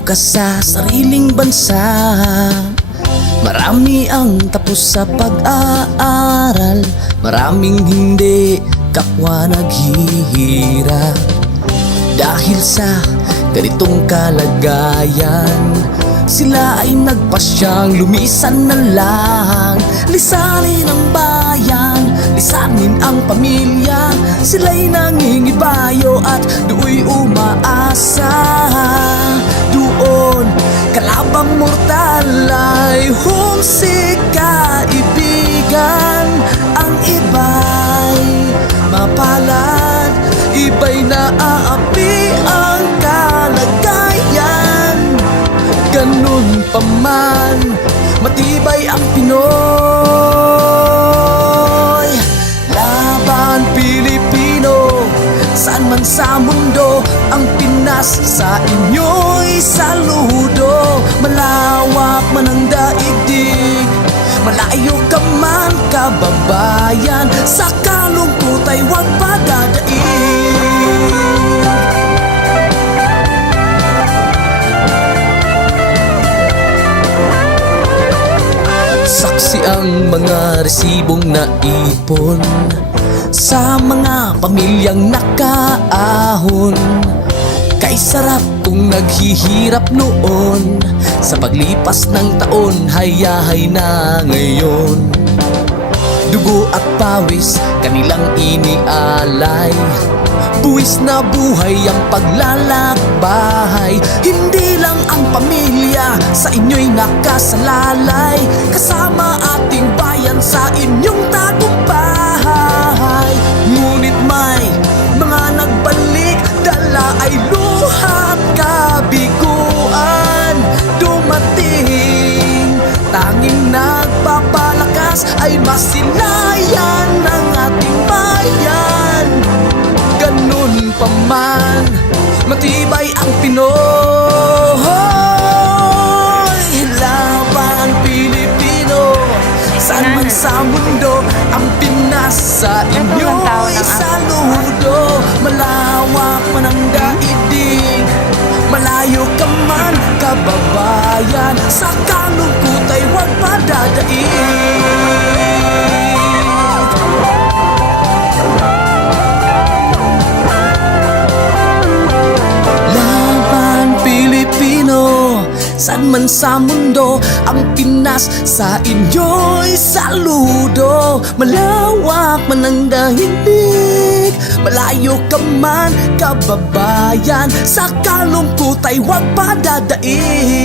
ka sa sariling bansa. Marami ang tapos sa pag-aaral Maraming hindi kapwa naghihirap Dahil sa ganitong kalagayan Sila ay nagpasyang lumisan na lang. Lisanin ang bayan, lisanin ang pamilya Sila'y nangingibayo at do'y umaasa. Doon, kalabang mortal ay humsik kaibigan. Ang iba'y mapalad, iba'y naaapi ang kalagayan. Ganun pa man, Ang Pinas sa inyo'y saludo. Malawak man ang daigdig Malayo ka man kababayan. Sa kalungkot ay huwag padadaig Saksi ang mga resibong naipon Sa mga pamilyang nakaahon. Kay sarap kung naghihirap noon Sa paglipas ng taon hayahay na ngayon. Dugo at pawis kanilang inialay. Buwis na buhay ang paglalakbay. Hindi lang ang pamilya sa inyo'y nakasalalay. Kasama ating bayan sa inyong tagumpay ang Pinoy Laban Pilipino, saan man sa mundo Ang Pinas sa inyo'y saludo Malawak man ang daigdig. Malayo ka man, kababayan. Sa kalungkot ay huwag padadaig sa mundo Ang Pinas sa inyo'y saludo. Malawak man ang dahilig Malayo ka man kababayan. Sa kalungkot ay huwag padadaig